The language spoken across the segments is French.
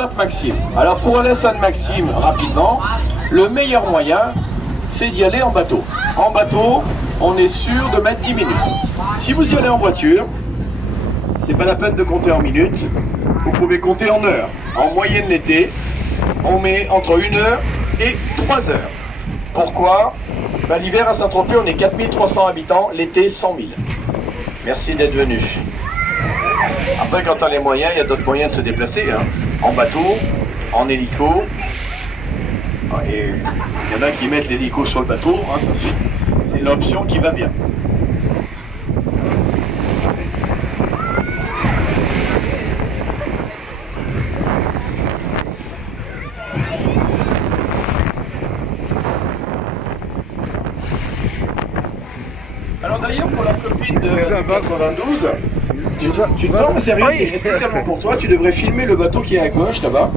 Sainte-Maxime. Alors pour aller à Sainte-Maxime rapidement, le meilleur moyen, c'est d'y aller en bateau. En bateau, on est sûr de mettre 10 minutes. Si vous y allez en voiture, c'est pas la peine de compter en minutes, vous pouvez compter en heures. En moyenne l'été, on met entre 1 heure et 3 heures. Pourquoi? L'hiver à Saint-Tropez, on est 4300 habitants, l'été 100 000. Merci d'être venu. Après, quand on a les moyens, il y a d'autres moyens de se déplacer, hein. En bateau, en hélico. Et il y en a qui mettent l'hélico sur le bateau, hein, ça c'est l'option qui va bien. Alors d'ailleurs, pour la copine de 92, non, c'est rien, c'est spécialement pour toi, tu devrais filmer le bateau qui est à gauche là-bas,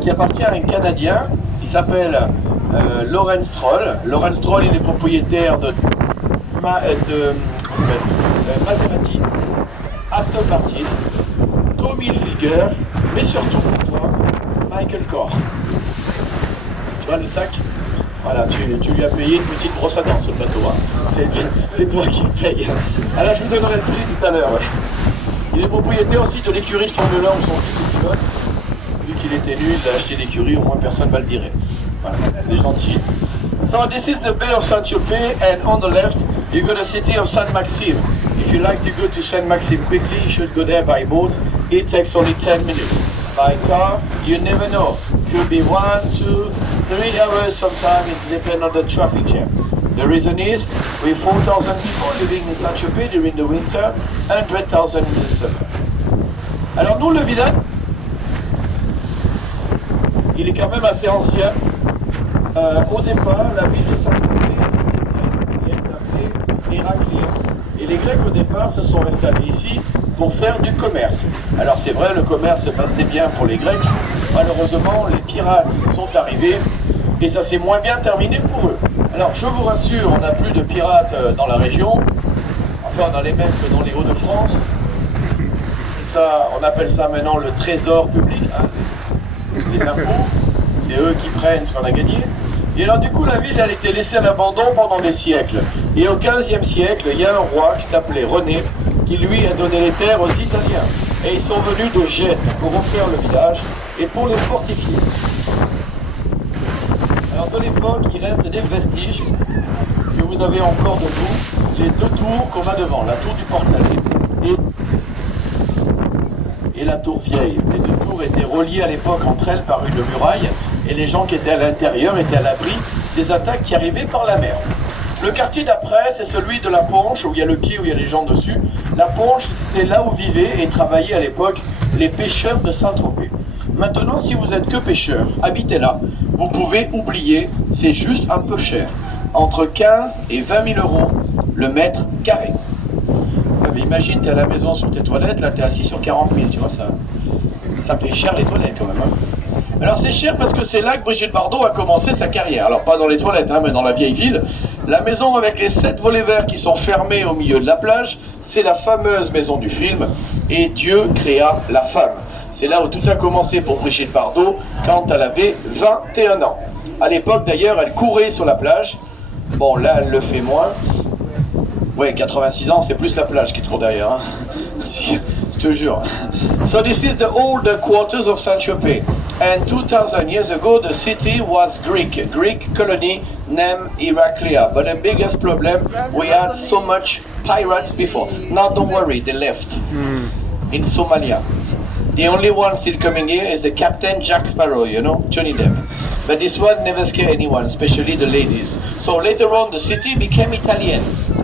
qui appartient à un Canadien qui s'appelle Lawrence Stroll. Lawrence Stroll, il est propriétaire de Maserati, Aston Martin, Tommy Hilfiger, mais surtout pour toi, Michael Kors. Tu vois le sac? Voilà, tu lui as payé une petite brosse à dents ce bateau, hein. C'est toi qui le payes. Alors je vous donnerai le prix tout à l'heure. Ouais. Il est propriétaire aussi de l'écurie de Formule 1 où son fils est pilote. Vu qu'il était nul, il a acheté l'écurie, au moins personne ne va le virer. Voilà, c'est gentil. So this is the Bay of Saint-Tropez, and on the left you got the city of Sainte-Maxime. If you like to go to Sainte-Maxime quickly, you should go there by boat. It takes only 10 minutes. By car, you never know. Could be 1, 2, 3 hours, sometimes it depends on the traffic jam. The reason is, with 4,000 people living in Saint-Tropez during the winter, 100,000 in the summer. Alors nous, le village, il est quand même assez ancien. Au départ, la ville de Saint-Tropez est appelée Héraclée. Et les Grecs, au départ, se sont installés ici pour faire du commerce. Alors c'est vrai, le commerce se passait bien pour les Grecs. Malheureusement, les pirates sont arrivés et ça s'est moins bien terminé pour eux. Alors je vous rassure, on n'a plus de pirates dans la région. Enfin, on a les mêmes que dans les Hauts-de-France. Ça, on appelle ça maintenant le trésor public, hein. Les impôts, c'est eux qui prennent ce qu'on a gagné. Et alors du coup, la ville, elle a été laissée à l'abandon pendant des siècles. Et au XVe siècle, il y a un roi qui s'appelait René, qui lui a donné les terres aux Italiens. Et ils sont venus de Gênes pour refaire le village et pour les fortifier. Alors de l'époque, il reste des vestiges que vous avez encore de vous, les 2 tours qu'on a devant, la tour du portail et la tour vieille. Les 2 tours étaient reliées à l'époque entre elles par une muraille et les gens qui étaient à l'intérieur étaient à l'abri des attaques qui arrivaient par la mer. Le quartier d'après, c'est celui de la Ponche, où il y a le quai, où il y a les gens dessus. La Ponche, c'est là où vivaient et travaillaient à l'époque les pêcheurs de Saint-Tropez. Maintenant, si vous êtes que pêcheur, habitez là. Vous pouvez oublier, c'est juste un peu cher. Entre 15 et 20 000 euros le mètre carré. Mais imagine, tu es à la maison sur tes toilettes, là tu es assis sur 40 000, tu vois, ça fait cher les toilettes quand même. Hein. Alors c'est cher parce que c'est là que Brigitte Bardot a commencé sa carrière. Alors pas dans les toilettes, hein, mais dans la vieille ville. La maison avec les 7 volets verts qui sont fermés au milieu de la plage, c'est la fameuse maison du film. Et Dieu créa la femme. C'est là où tout a commencé pour Brigitte Bardot quand elle avait 21 ans. À l'époque d'ailleurs, elle courait sur la plage. Bon là, elle le fait moins. Ouais, 86 ans, c'est plus la plage qui est trop derrière. Hein. Je te jure. So this is the old quarters of Saint-Tropez. And 2000 years ago, the city was Greek colony named Heraclea. But the biggest problem, we had so much pirates before. Now don't worry, they left in Somalia. The only one still coming here is the Captain Jack Sparrow, you know, Johnny Depp. But this one never scared anyone, especially the ladies. So later on, the city became Italian.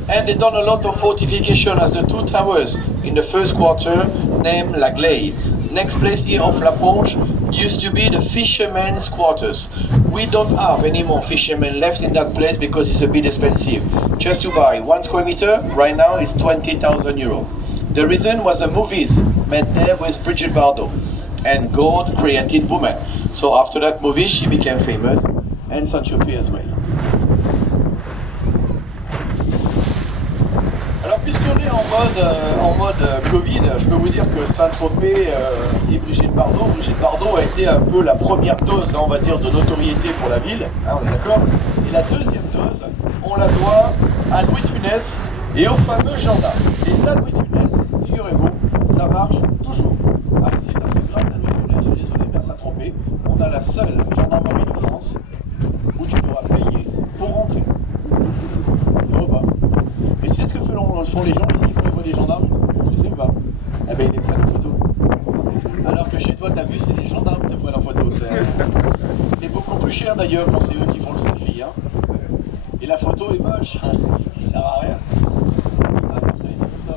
And they done a lot of fortification as the 2 towers in the first quarter named La Gley. Next place here of La Ponche used to be the fishermen's quarters. We don't have any more fishermen left in that place because it's a bit expensive. Just to buy 1 square meter right now is 20,000 euros. The reason was the movies made there with Brigitte Bardot and God created woman. So after that movie she became famous and Saint-Tropez as well. Alors puisqu'on est en mode Covid, je peux vous dire que Saint-Tropez et Brigitte Bardot a été été un peu la première dose, hein, on va dire, de notoriété pour la ville, hein, on est d'accord. Et la deuxième dose, on la doit à Louis de Funès et au fameux gendarme. Et ça, Louis de Funès, figurez-vous, ça marche toujours. Ah, si, parce que grâce à Louis de Funès, je suis désolé, mais à Saint-Tropez, on a la seule gendarmerie de France où tu dois payer pour rentrer. Tu vois pas? Mais tu sais ce que font les gens ici quand ils voient des gendarmes? Je sais pas. Eh ben, ils les prennent en photo. Alors que chez toi, t'as vu, c'est les gendarmes qui te prennent en photo. C'est beaucoup plus cher d'ailleurs quand c'est eux qui font le selfie. Hein. Et la photo est moche. Ça sert à rien. Ah, comme ça, ils font ça.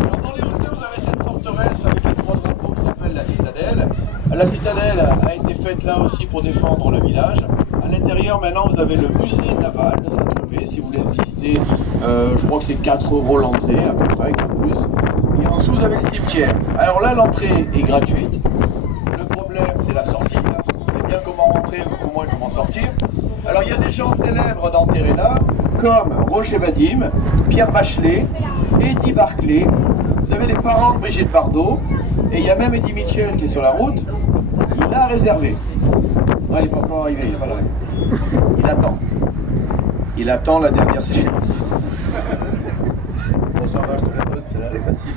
Alors, dans les hauteurs, vous avez cette forteresse avec les trois drapeaux qui s'appelle la citadelle. La citadelle a été faite là aussi pour défendre le village. À l'intérieur, maintenant, vous avez le musée naval de Saint-Tropez. Si vous voulez le visiter, je crois que c'est 4 € l'entrée, à peu près, un peu plus. Et en dessous, vous avez le cimetière. Alors là, l'entrée est gratuite. Le problème, c'est la sortie. Là, c'est bien comment rentrer, beaucoup moins comment sortir. Alors, il y a des gens célèbres d'enterrer là, comme Roger Vadim, Pierre Bachelet, Eddie Barclay. Vous avez les parents de Brigitte Bardot. Et il y a même Eddie Mitchell qui est sur la route. Il a réservé. Non, il n'est pas encore arrivé, il n'est pas là. Il attend. Il attend la dernière séance. Bon, ça va, je te la donne, celle-là, elle est facile.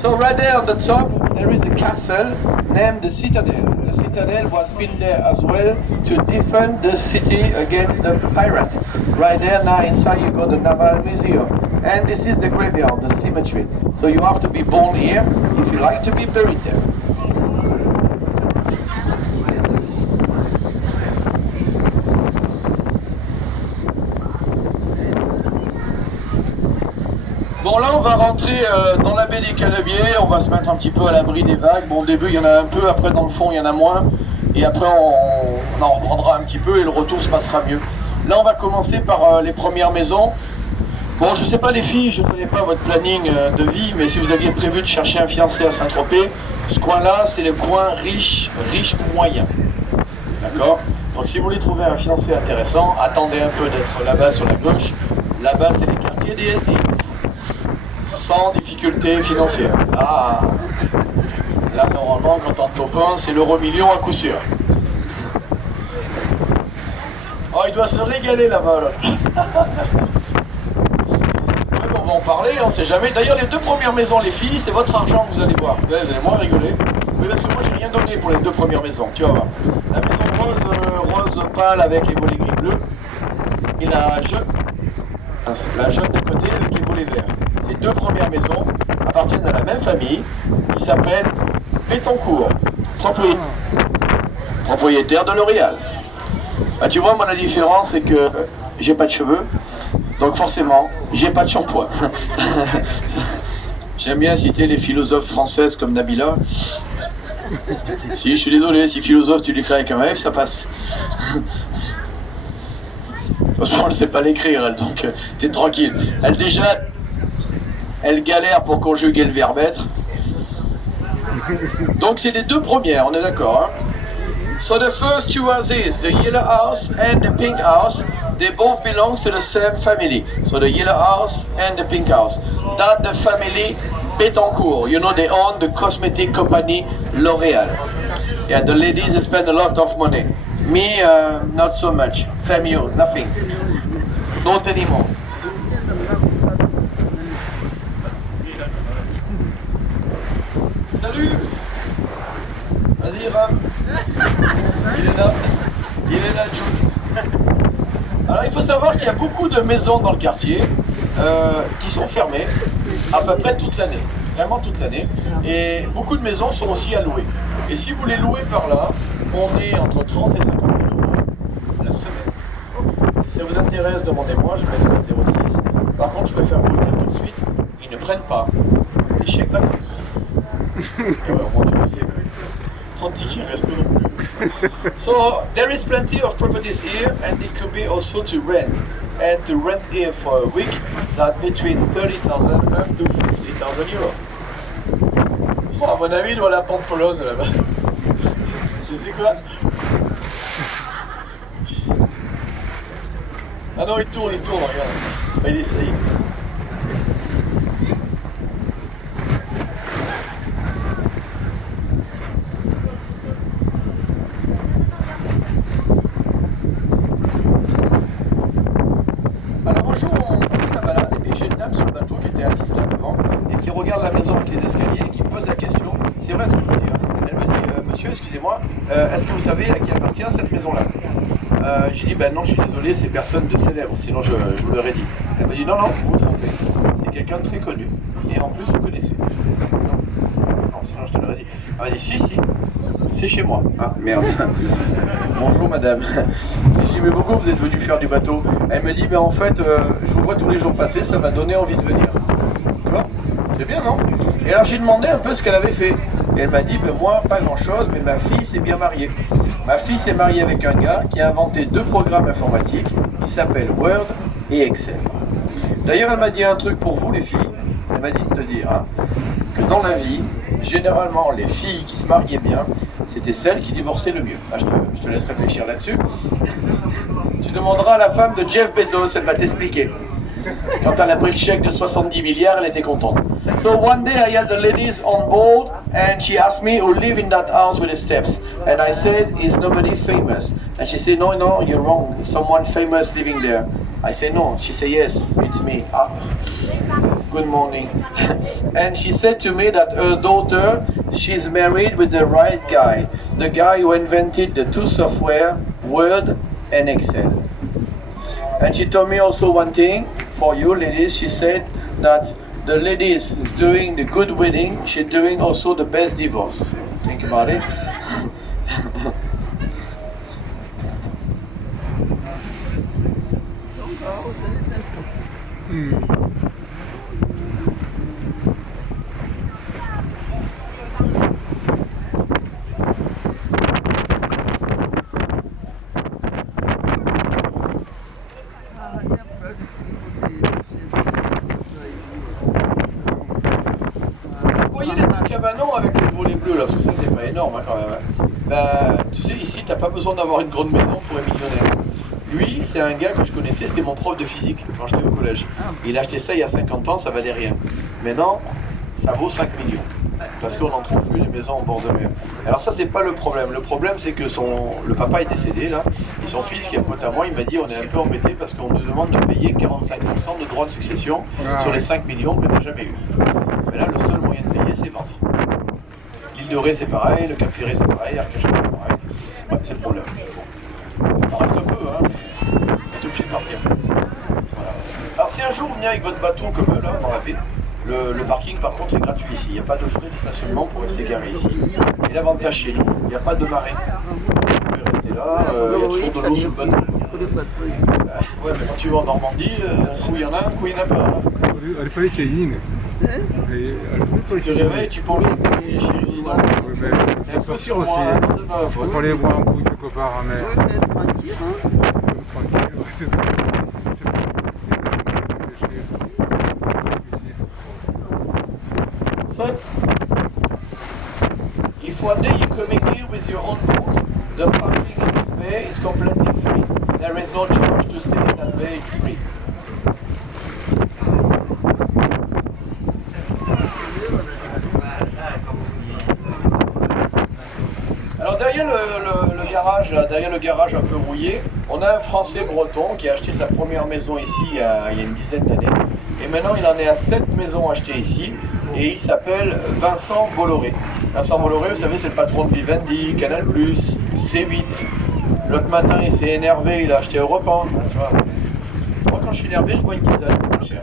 So right there on the top, there is a castle named the Citadel. The Citadel was built there as well to defend the city against the pirate. Right there now inside you got the Naval Museum. And this is the graveyard, the cemetery. So you have to be born here if you like to be buried there. Bon là on va rentrer dans la baie des Canebiers, on va se mettre un petit peu à l'abri des vagues. Bon au début il y en a un peu, après dans le fond il y en a moins. Et après on en reprendra un petit peu et le retour se passera mieux. Là on va commencer par les premières maisons. Bon je sais pas les filles, je ne connais pas votre planning de vie, mais si vous aviez prévu de chercher un fiancé à Saint-Tropez, ce coin là c'est le coin riche moyen. D'accord? Donc si vous voulez trouver un fiancé intéressant, attendez un peu d'être là-bas sur la gauche. Là-bas c'est les quartiers des SDI. Sans difficulté financière. Ah, là normalement quand on te copain c'est l'euro-million à coup sûr. Oh il doit se régaler là-bas là. Ouais, on va en parler, on sait jamais. D'ailleurs les deux premières maisons les filles, c'est votre argent que vous allez voir. Vous allez moins rigoler. Oui parce que moi j'ai rien donné pour les deux premières maisons, tu vas voir. La maison rose pâle avec les volets gris-bleu. Et la jaune de côté avec les volets verts. Ces deux premières maisons appartiennent à la même famille qui s'appelle Pétoncourt, propriétaire de L'Oréal. Bah, tu vois, moi la différence c'est que j'ai pas de cheveux, donc forcément j'ai pas de shampoing. J'aime bien citer les philosophes françaises comme Nabila. Si, je suis désolé, si philosophe tu l'écris avec un F, ça passe. De toute façon, elle ne sait pas l'écrire, elle, donc t'es tranquille. Elle galère pour conjuguer le verbe être. Donc c'est les deux premières, on est d'accord. Hein? So the first two are these, the yellow house and the pink house. They both belong to the same family. So the yellow house and the pink house. That the family Pétoncourt. You know, they own the cosmetic company L'Oréal. Yeah, the ladies they spend a lot of money. Me, not so much. Same you, nothing. Not anymore. Salut. Vas-y, Ram. Il est là, Jules. Alors, il faut savoir qu'il y a beaucoup de maisons dans le quartier qui sont fermées à peu près toute l'année. Vraiment toute l'année. Et beaucoup de maisons sont aussi à louer. Et si vous les louez par là, on est entre 30 et 50 000 € la semaine. Si ça vous intéresse, demandez-moi, je laisse le 06. Par contre, je préfère vous le dire tout de suite, ils ne prennent pas les chèques vacances. Et ouais, au moins, tu le sais. 30 tickets restent non plus. So, there is plenty of properties here, and it could be also to rent. And to rent here for a week, that between 30,000 up to 50,000 euros. Oh, à mon avis, il doit la Pamplonne là-bas. Tu sais quoi? Ah non, il tourne, regarde. Il essaye. c'est vrai ce que je veux dire. Elle me dit, monsieur, excusez-moi, est-ce que vous savez à qui appartient cette maison-là? J'ai dit, ben non, je suis désolé, c'est personne de célèbre, sinon je vous l'aurais dit. Elle me dit, non, non, vous vous trompez, c'est quelqu'un de très connu, et en plus vous connaissez. Non, sinon je te l'aurais dit. Elle m'a dit, si, c'est chez moi. Ah, merde. Bonjour madame. J'ai dit, mais pourquoi vous êtes venu faire du bateau? Elle me dit, ben en fait, je vous vois tous les jours passer, ça m'a donné envie de venir. Tu vois? C'est bien, non? Et alors j'ai demandé un peu ce qu'elle avait fait. Et elle m'a dit, ben moi, pas grand-chose, mais ma fille s'est bien mariée. Ma fille s'est mariée avec un gars qui a inventé 2 programmes informatiques qui s'appellent Word et Excel. D'ailleurs, elle m'a dit un truc pour vous, les filles. Elle m'a dit de te dire hein, que dans la vie, généralement, les filles qui se mariaient bien, c'était celles qui divorçaient le mieux. Ah, je te laisse réfléchir là-dessus. Tu demanderas à la femme de Jeff Bezos, elle va t'expliquer. Quand elle a pris le chèque de 70 milliards, elle était contente. So one day I had the ladies on board and she asked me who live in that house with the steps. And I said, is nobody famous? And she said, no, no, you're wrong. There's someone famous living there. I said, no. She said, yes, it's me. Ah. Good morning. And she said to me that her daughter, she's married with the right guy. The guy who invented the 2 software, Word and Excel. And she told me also one thing for you ladies. She said that the ladies is doing the good wedding, she's doing also the best divorce. Think about it. Cabanon avec les volets bleus là, parce que ça c'est pas énorme hein, quand même. Ben, tu sais, ici t'as pas besoin d'avoir une grande maison pour être millionnaire. Lui, c'est un gars que je connaissais, c'était mon prof de physique quand j'étais au collège. Il a acheté ça il y a 50 ans, ça valait rien. Maintenant, ça vaut 5 millions. Parce qu'on n'en trouve plus les maisons en bord de mer. Alors ça c'est pas le problème. Le problème c'est que le papa est décédé là, et son fils qui est un pote à moi, il m'a dit on est un peu embêté parce qu'on nous demande de payer 45% de droits de succession sur les 5 millions que t'as jamais eu. Mais là le seul moyen de payer c'est vendre. L'île de Ré c'est pareil, le Cap Ferré c'est pareil, Arcachon c'est pareil. Ouais, c'est le problème. On reste un peu, hein. On est obligé de partir. Voilà. Alors si un jour vous venez avec votre bateau comme eux là, dans la baie, le parking par contre est gratuit ici. Il n'y a pas de frais de stationnement pour rester garé ici. Et l'avantage chez nous, il n'y a pas de marée. Vous pouvez rester là, il y a toujours de l'eau sur le bateau. Ouais, mais quand tu vas en Normandie, un coup il y en a, un coup il n'y en a pas. Hein. Tu réveilles, tu penses que chérie. Oui, mais il faut sortir aussi. Il faut aller boire un coup quelque part en mer. Oui, mais tranquille, hein. Tranquille, rester tranquille. So, if one day you're coming here with your own boat, the parking in this bay is completely free. There is no charge to stay in that bay, it's free. Alors derrière le garage, là, derrière le garage un peu rouillé, on a un Français breton qui a acheté sa première maison ici il y a une dizaine d'années. Et maintenant il en est à 7 maisons achetées ici. Et il s'appelle Vincent Bolloré. Vincent Bolloré, vous savez, c'est le patron de Vivendi, Canal+, C8. L'autre matin, il s'est énervé, il a acheté Europe 1. Tu vois. Moi, quand je suis énervé, je bois une tisane, mon cher.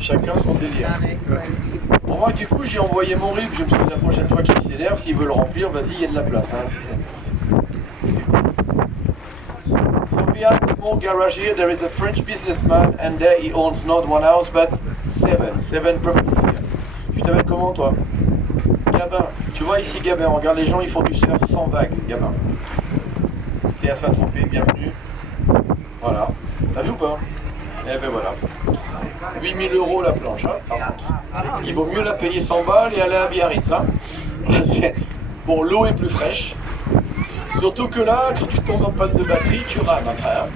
Chacun son délire. Bon, moi, du coup, j'ai envoyé mon RIB. Je me suis dit, la prochaine fois qu'il s'énerve, s'il veut le remplir, vas-y, il y a de la place. Hein. So behind the small garage here, there is a French businessman, and there he owns not one house, but 7 properties here. Tu t'appelles comment, toi? Gabin. Tu vois ici, Gabin, regarde les gens, ils font du surf sans vague, Gabin. T'es à Saint-Tropez, bienvenue. Voilà. T'as vu ou pas? Eh ben voilà. 8 000 € la planche, hein, par contre. Il vaut mieux la payer 100 balles et aller à Biarritz, hein. Bon, l'eau est plus fraîche. Surtout que là, quand tu tombes en panne de batterie, tu rames après. Hein.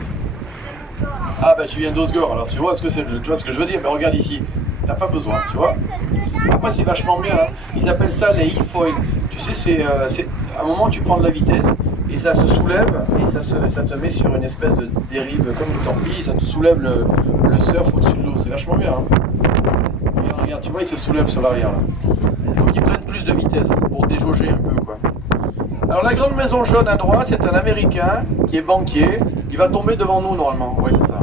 Ah bah tu viens d'Osgore, alors tu vois ce que je veux dire, mais regarde ici, t'as pas besoin, tu vois. Après c'est vachement bien, hein. Ils appellent ça les e-foils. Tu sais, c'est à un moment tu prends de la vitesse et ça se soulève et ça te met sur une espèce de dérive comme le torpille, ça te soulève le surf au-dessus de l'eau, c'est vachement bien. Hein. Regarde, tu vois, il se soulève sur l'arrière là. Donc il y a plein de plus de vitesse pour déjauger un peu, quoi. Alors la grande maison jaune à droite, c'est un Américain qui est banquier. Il va tomber devant nous normalement. Ouais, c'est ça.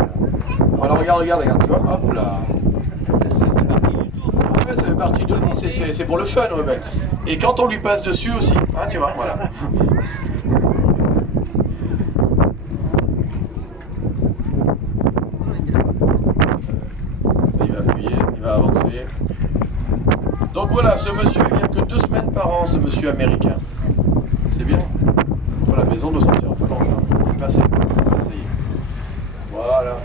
Voilà, regarde, tu vois. Hop là. Ouais, ça fait partie de nous, c'est pour le fun, ouais, ben. Et quand on lui passe dessus aussi, hein, tu vois, voilà. Il va appuyer, il va avancer. Donc voilà, ce monsieur, il n'y a que 2 semaines par an, ce monsieur américain. C'est bien. Voilà, la maison doit sortir un peu loin, hein. Il est passé. Ça y est. Voilà.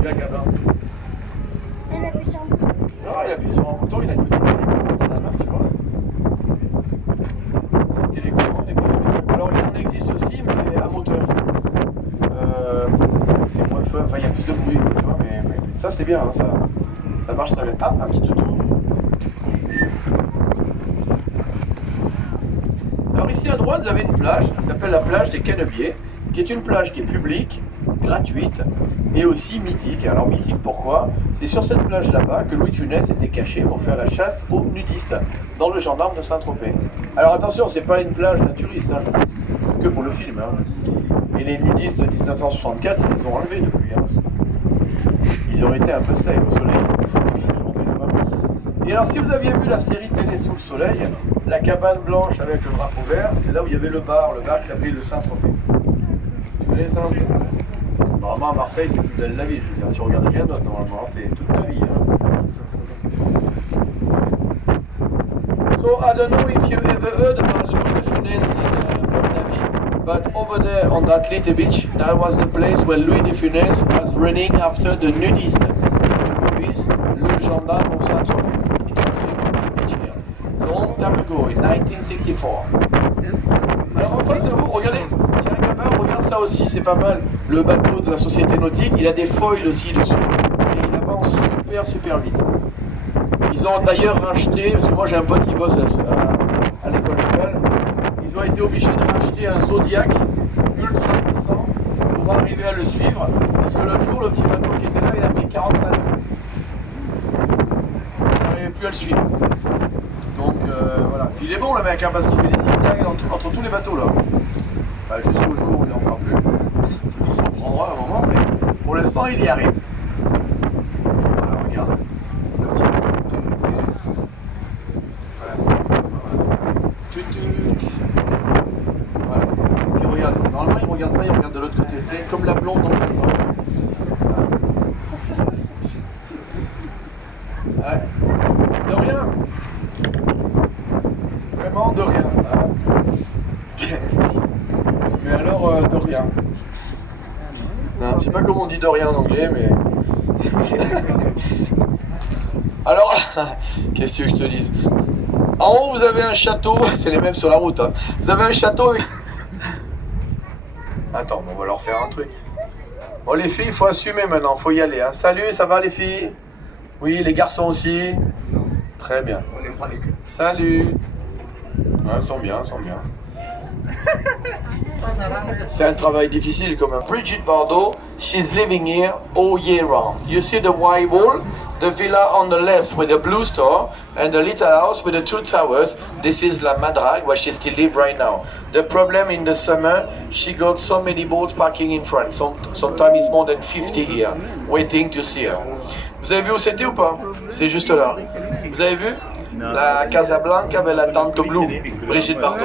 Bien, Gabin. Elle appuie sur un bouton. Ah, il appuie sur un bouton, il a une petite télécommande dans la main, tu vois. Télécommande et puis alors il en existe aussi, mais à moteur. C'est moins fun, enfin il y a plus de bruit, tu vois, mais ça c'est bien, hein, ça marche très bien. Ah, un petit tuto. Alors ici à droite, vous avez une plage qui s'appelle la plage des Canebiers, qui est une plage qui est publique, gratuite et aussi mythique. Alors mythique pourquoi? C'est sur cette plage là-bas que Louis de Funès était caché pour faire la chasse aux nudistes dans le gendarme de Saint-Tropez. Alors attention, c'est pas une plage naturiste, hein, c'est que pour le film. Hein. Et les nudistes de 1964, ils les ont enlevés depuis. Hein. Ils auraient été un peu safe au soleil. Et alors si vous aviez vu la série télé Sous le soleil, la cabane blanche avec le drapeau vert, c'est là où il y avait le bar qui s'appelait le Saint-Tropez. Tu connais ça? Normalement à Marseille c'est plus belle la vie, je veux dire, tu regardes rien d'autre normalement, c'est toute ta vie. Hein. So I don't know if you ever heard about Louis de Funès in Moldavie, but over there on that little beach, that was the place where Louis de Funès was running after the nudist. The movies, Le Gendarme au Saint-Tropez. It was filmed on the beach here. Long time ago, in 1964. Alors en face de vous, regardez, tiens Gabin, regarde ça aussi, c'est pas mal. Le bateau de la société nautique, il a des foils aussi dessus. Et il avance super vite. Ils ont d'ailleurs racheté, parce que moi j'ai un pote qui bosse à l'école locale, ils ont été obligés de racheter un Zodiac ultra puissant pour arriver à le suivre, parce que l'autre jour, le petit bateau qui était là, il a pris 45 minutes. Il n'arrivait plus à le suivre. Donc voilà. Puis il est bon le mec, hein, parce qu'il fait des zigzags entre tous les bateaux là. Bah, jusqu'au jour où il n'en fera plus. On s'en prendra un moment, mais pour l'instant il y arrive. Voilà, regarde. Le petit bateau. Voilà, c'est voilà. Puis regarde, normalement il regarde pas, il regarde de l'autre côté. C'est comme la blonde dans le film. Ouais. De rien. Vraiment de rien. Hein. Mais alors de rien. Non, je sais pas comment on dit de rien en anglais, mais. Alors, qu'est-ce que je te dise? En haut, vous avez un château, c'est les mêmes sur la route. Hein. Vous avez un château avec. Attends, on va leur faire un truc. Bon, les filles, il faut assumer maintenant, il faut y aller. Hein. Salut, ça va les filles? Oui, les garçons aussi? Très bien. Salut. Ouais, ils sont bien, ils sont bien. C'est un travail difficile quand même. Brigitte Bardot, she's living here all year round. You see the white wall, the villa on the left with the blue store, and the little house with the 2 towers. This is La Madrague, where she still lives right now. The problem in the summer, she got so many boats parking in front. Sometimes it's more than 50 here, waiting to see her. Vous avez vu où c'était ou pas? C'est juste là. Vous avez vu? La Casablanca avec la tante Blue, Brigitte Bardot.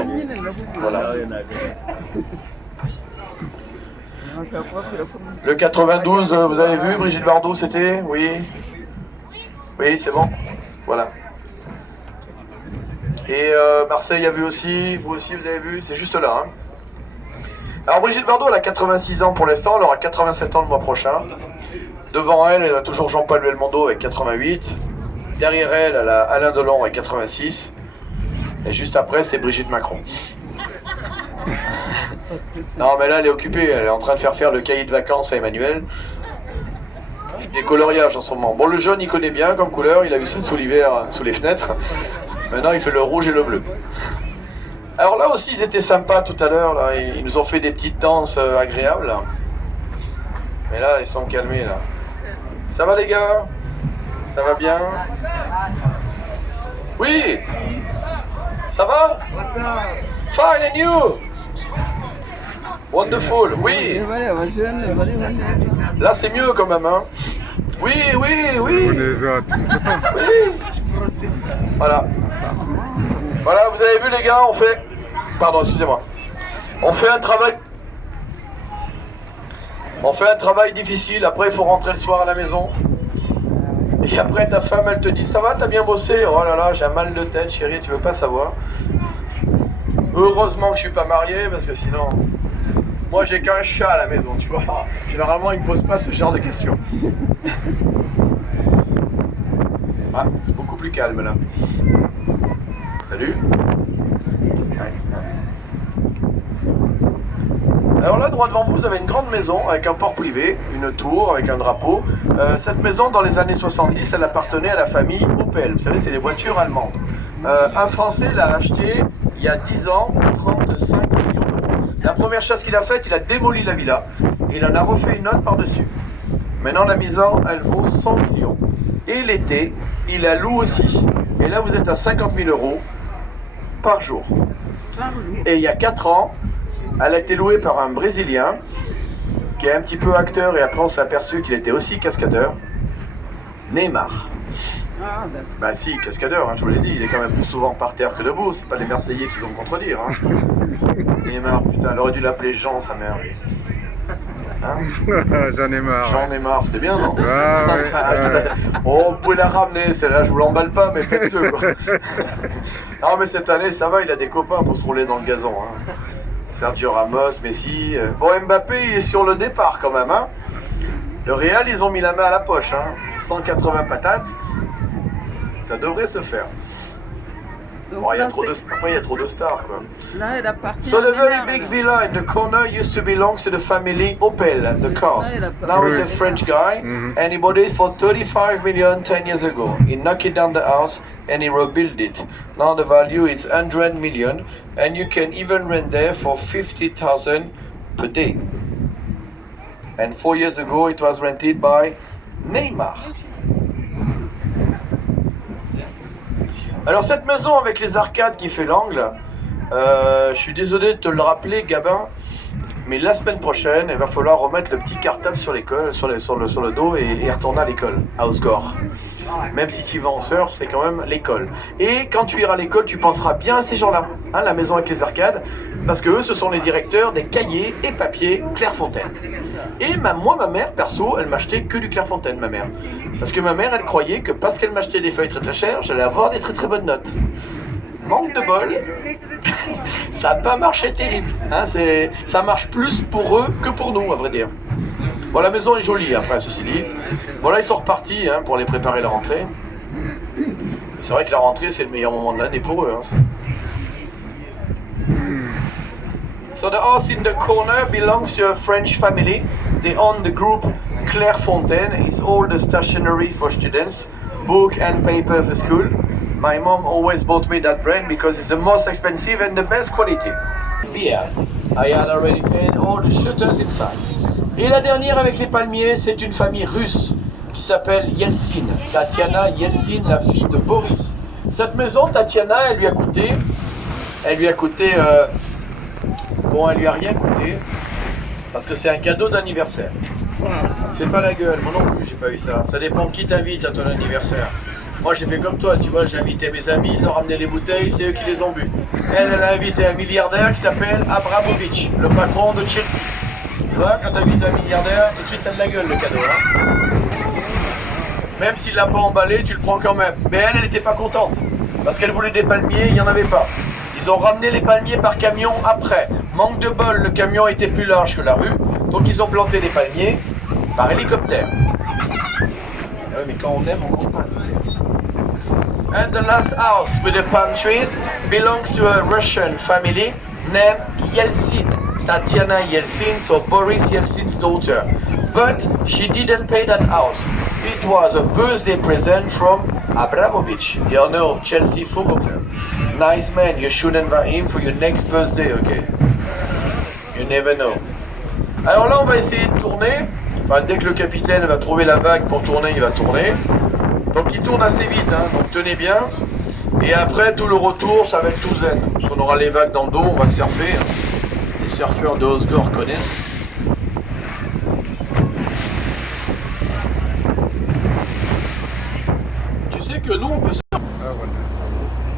Voilà. Le 92, vous avez vu Brigitte Bardot, c'était? Oui. Oui, c'est bon. Voilà. Et Marseille a vu aussi, vous aussi vous avez vu, c'est juste là. Hein. Alors Brigitte Bardot, elle a 86 ans pour l'instant, elle aura 87 ans le mois prochain. Devant elle, elle a toujours Jean-Paul Belmondo avec 88. Derrière elle, elle a Alain Delon avec 86. Et juste après, c'est Brigitte Macron. Non, mais là, elle est occupée. Elle est en train de faire le cahier de vacances à Emmanuel. Des coloriages en ce moment. Bon, le jaune, il connaît bien comme couleur. Il a vu ça sous l'hiver, sous les fenêtres. Maintenant, il fait le rouge et le bleu. Alors là aussi, ils étaient sympas tout à l'heure. Ils nous ont fait des petites danses agréables. Mais là, ils sont calmés, là. Ça va, les gars? Ça va bien? Oui. Ça va? Fine, and you? Wonderful, oui. Là, c'est mieux quand même, hein. Oui, oui, oui. Les autres, je ne sais pas. Oui. Voilà. Voilà, vous avez vu les gars, on fait... Pardon, excusez-moi. On fait un travail... On fait un travail difficile, après il faut rentrer le soir à la maison. Et après ta femme elle te dit, ça va, t'as bien bossé? Oh là là, j'ai un mal de tête chérie, tu veux pas savoir. Heureusement que je suis pas marié, parce que sinon... Moi j'ai qu'un chat à la maison, tu vois. Généralement il me pose pas ce genre de questions. Ah, c'est beaucoup plus calme là. Salut. Alors là, droit devant vous, vous avez une grande maison avec un port privé, une tour avec un drapeau. Cette maison, dans les années 70, elle appartenait à la famille Opel. Vous savez, c'est les voitures allemandes. Un Français l'a acheté il y a 10 ans, 35 millions d'euros. La première chose qu'il a faite, il a démoli la villa et il en a refait une autre par-dessus. Maintenant, la maison, elle vaut 100 millions. Et l'été, il la loue aussi. Et là, vous êtes à 50 000 euros par jour. Et il y a 4 ans, elle a été louée par un Brésilien qui est un petit peu acteur et après on s'est aperçu qu'il était aussi cascadeur. Neymar. Bah si, cascadeur, hein, je vous l'ai dit, il est quand même plus souvent par terre que debout, c'est pas les Marseillais qui vont me contredire. Hein. Neymar, putain, elle aurait dû l'appeler Jean, sa mère. Hein? J'en ai marre. J'en ai marre, c'était bien, non? Ah, ouais. Oh, vous pouvez la ramener, celle-là, je vous l'emballe pas, mais faites-le, quoi. Non, mais cette année, ça va, il a des copains pour se rouler dans le gazon. Hein. Sergio Ramos, Messi. Bon, Mbappé, il est sur le départ quand même. Hein. Le Real, ils ont mis la main à la poche. Hein. 180 patates. Ça devrait se faire. Donc, Bon, là, après, il y a trop de stars, quoi. Là, elle appartient So à the very Neymar, big là. villa in the corner used to belong to the family Opel, the cars. Now it's a French guy, and he bought it for 35 million 10 years ago. He knocked it down the house and he rebuilt it. Now the value is 100 million, and you can even rent there for 50,000 per day. And 4 years ago, it was rented by Neymar. Alors cette maison avec les arcades qui fait l'angle, je suis désolé de te le rappeler Gabin, mais la semaine prochaine, il va falloir remettre le petit cartable sur l'école, sur le dos et retourner à l'école, à Osgore. Même si tu vas en surf, c'est quand même l'école. Et quand tu iras à l'école, tu penseras bien à ces gens-là, hein, la maison avec les arcades, parce que eux, ce sont les directeurs des cahiers et papiers Clairefontaine. Et moi, ma mère, perso, elle m'achetait que du Clairefontaine, ma mère. Parce que ma mère, elle croyait que parce qu'elle m'achetait des feuilles très très chères, j'allais avoir des très très bonnes notes. Manque de bol, ça n'a pas marché terrible. Hein, ça marche plus pour eux que pour nous, à vrai dire. Bon, la maison est jolie, après, ceci dit. Bon, là, ils sont repartis hein, pour aller préparer la rentrée. C'est vrai que la rentrée, c'est le meilleur moment de l'année pour eux. Hein. So the house in the corner belongs to a French family. They own the group Clairefontaine. It's all the stationery for students, book and paper for school. My mom always bought me that brand because it's the most expensive and the best quality. Beer. I had already paid all the shutters inside. Et la dernière avec les palmiers, c'est une famille russe qui s'appelle Yeltsin. Tatiana Yeltsin, la fille de Boris. Cette maison, Tatiana, elle lui a coûté, bon, elle lui a rien coûté, parce que c'est un cadeau d'anniversaire. Fais pas la gueule, moi non plus, j'ai pas eu ça. Ça dépend qui t'invite à ton anniversaire. Moi j'ai fait comme toi, tu vois, j'ai invité mes amis, ils ont ramené des bouteilles, c'est eux qui les ont bu. Elle a invité un milliardaire qui s'appelle Abramovich, le patron de Chelsea. Tu vois, quand t'invites un milliardaire, tout de suite ça de la gueule le cadeau. Hein. Même s'il l'a pas emballé, tu le prends quand même. Mais elle n'était pas contente, parce qu'elle voulait des palmiers, il n'y en avait pas. Ils ont ramené les palmiers par camion après. Manque de bol, le camion était plus large que la rue, donc ils ont planté les palmiers par hélicoptère. Ah oui, mais quand on aime, on comprend. And the last house with the palm trees belongs to a Russian family named Yeltsin. Tatiana Yeltsin, so Boris Yeltsin's daughter. But she didn't pay that house. It was a birthday present from Abramovich, the owner of Chelsea Football Club. Nice man, you should invite him for your next birthday, okay? You never know. Alors là, on va essayer de tourner. Enfin, dès que le capitaine va trouver la vague pour tourner, il va tourner. Donc il tourne assez vite, hein, donc tenez bien. Et après, tout le retour, ça va être tout zen. Parce qu'on aura les vagues dans le dos, on va surfer. Les surfeurs de Osgore connaissent. Tu sais que nous, on